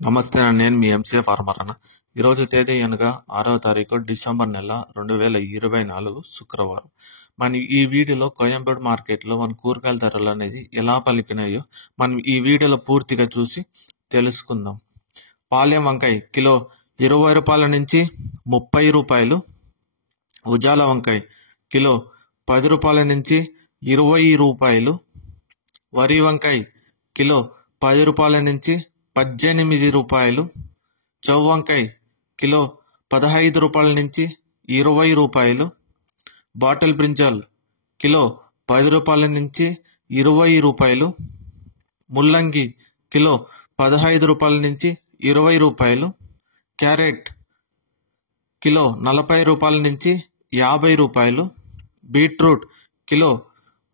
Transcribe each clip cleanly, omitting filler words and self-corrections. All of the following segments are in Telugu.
నమస్తే అన్న, నేను మీ ఎంసీఏ ఫార్మర్ అన్న. ఈరోజు తేదీ అనగా 6వ తారీఖు డిసెంబర్ నెల 2024 శుక్రవారం. మన ఈ వీడియోలో కోయంబేడు మార్కెట్లో మన కూరగాయల ధరలు అనేది ఎలా పలికినాయో మనం ఈ వీడియోలో పూర్తిగా చూసి తెలుసుకుందాం. పాలెం వంకాయ కిలో 20 రూపాయల నుంచి 30 రూపాయలు, ఉజాల వంకాయ కిలో 10 రూపాయల నుంచి 20 రూపాయలు, వరి వంకాయ కిలో 10 రూపాయల నుంచి 18 రూపాయలు, చౌవంకాయ కిలో 15 రూపాయల నుంచి 20 రూపాయలు, బాటిల్ బ్రింజాల్ కిలో 10 రూపాయల నుంచి 20 రూపాయలు, ముల్లంగి కిలో 15 రూపాయల నుంచి 20 రూపాయలు, క్యారెట్ కిలో 40 రూపాయల నుంచి 50 రూపాయలు, బీట్రూట్ కిలో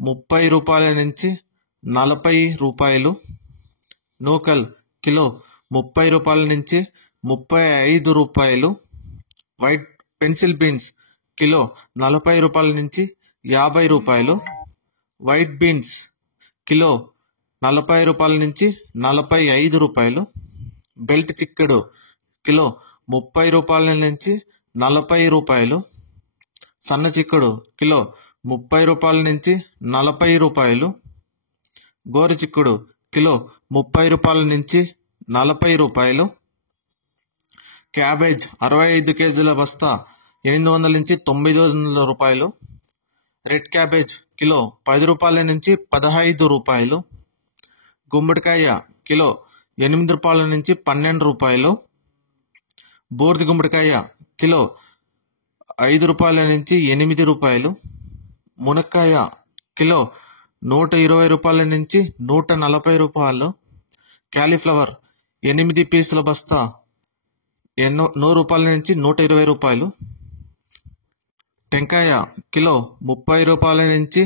30 రూపాయల నుంచి 40 రూపాయలు, నూకల్ కిలో 30 రూపాయల నుంచి 35 రూపాయలు, వైట్ పెన్సిల్ బీన్స్ కిలో 40 రూపాయల నుంచి 50 రూపాయలు, వైట్ బీన్స్ కిలో 40 రూపాయల నుంచి 45 రూపాయలు, బెల్ట్ చిక్కుడు కిలో 30 రూపాయల నుంచి 40 రూపాయలు, సన్న చిక్కుడు కిలో 30 రూపాయల నుంచి 40 రూపాయలు, గోరు చిక్కుడు కిలో 30 రూపాయల నుంచి 40 రూపాయలు, క్యాబేజ్ 65 కేజీల బస్తా 800 నుంచి 900 రూపాయలు, రెడ్ క్యాబేజ్ కిలో 10 రూపాయల నుంచి 15 రూపాయలు, గుమ్మడికాయ కిలో 8 రూపాయల నుంచి 12 రూపాయలు, బూర్ది గుమ్మడికాయ కిలో 5 రూపాయల నుంచి 8 రూపాయలు, మునక్కాయ కిలో 120 రూపాయల నుంచి 140 రూపాయలు, క్యాలీఫ్లవర్ 8 పీసుల బస్తా 100 రూపాయల నుంచి 120 రూపాయలు, టెంకాయ కిలో 30 రూపాయల నుంచి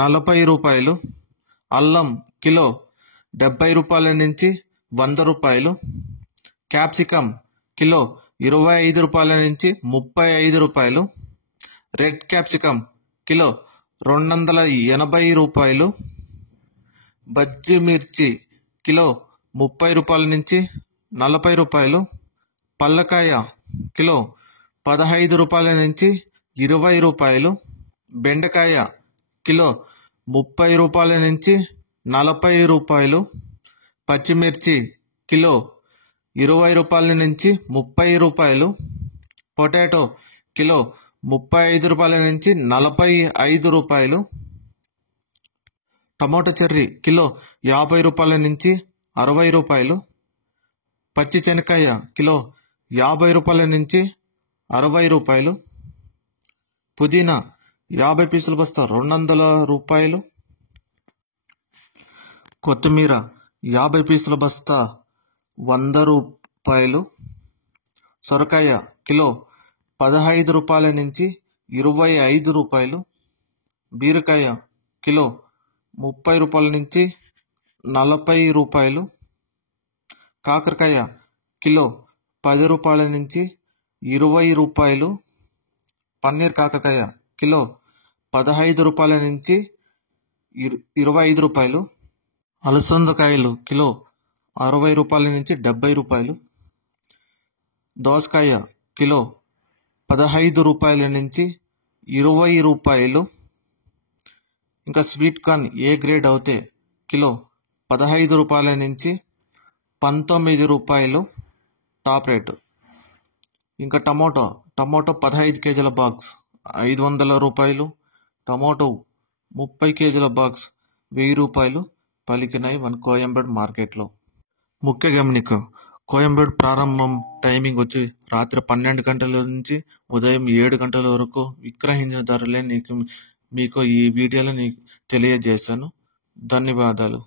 40 రూపాయలు, అల్లం కిలో 70 రూపాయల నుంచి 100 రూపాయలు, క్యాప్సికమ్ కిలో 25 రూపాయల నుంచి 35 రూపాయలు, రెడ్ క్యాప్సికమ్ కిలో 280 రూపాయలు, బజ్జీ మిర్చి కిలో 30 రూపాయల నుంచి 40 రూపాయలు, పల్లకాయ కిలో 15 రూపాయల నుంచి 20 రూపాయలు, బెండకాయ కిలో 30 రూపాయల నుంచి 40 రూపాయలు, పచ్చిమిర్చి కిలో 20 రూపాయల నుంచి 30 రూపాయలు, పొటాటో కిలో 35 రూపాయల నుంచి 45 రూపాయలు, టమాటో చెర్రీ కిలో 50 రూపాయల నుంచి 60 రూపాయలు, పచ్చి శనక్కాయ కిలో 50 రూపాయల నుంచి 60 రూపాయలు, పుదీనా 50 పీసుల బస్తా 200 రూపాయలు, కొత్తిమీర 50 పీసుల బస్తా 100 రూపాయలు, సొరకాయ కిలో 15 రూపాయల నుంచి 25 రూపాయలు, బీరకాయ కిలో 30 రూపాయల నుంచి 40 రూపాయలు, కాకరకాయ కిలో 10 రూపాయల నుంచి 20 రూపాయలు, పన్నీర్ కాకరకాయ కిలో 15 రూపాయల నుంచి 25 రూపాయలు, అలసందకాయలు కిలో 60 రూపాయల నుంచి 70 రూపాయలు, దోసకాయ కిలో 15 రూపాయల నుంచి 20 రూపాయలు, ఇంకా స్వీట్ కార్న్ ఏ గ్రేడ్ అవుతే కిలో 15 రూపాయల నుంచి 19 రూపాయలు టాప్ రేటు. ఇంకా టమోటో 15 కేజీల బాక్స్ 500 రూపాయలు, టమోటో 30 కేజీల బాక్స్ 1000 రూపాయలు పలికినాయి మన కోయంబేడు మార్కెట్లో. ముఖ్య గమనిక, కోయంబేడు ప్రారంభం టైమింగ్ వచ్చి రాత్రి 12 గంటల నుంచి ఉదయం 7 గంటల వరకు విక్రయించిన ధరలే మీకు ఈ వీడియోలో తెలియజేశాను. ధన్యవాదాలు.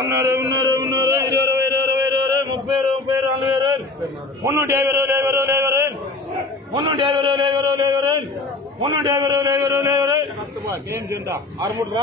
ఉన్నారు 20 350 ఏం తింటా 6 3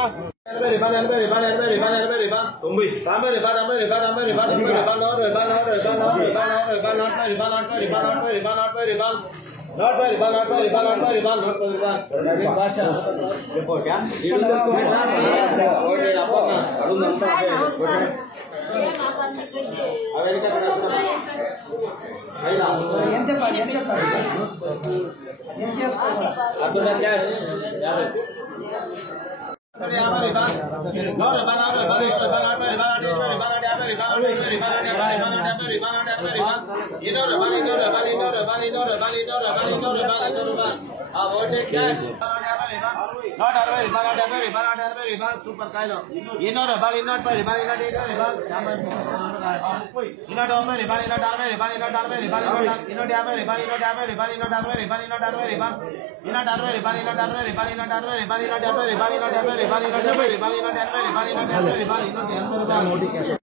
Super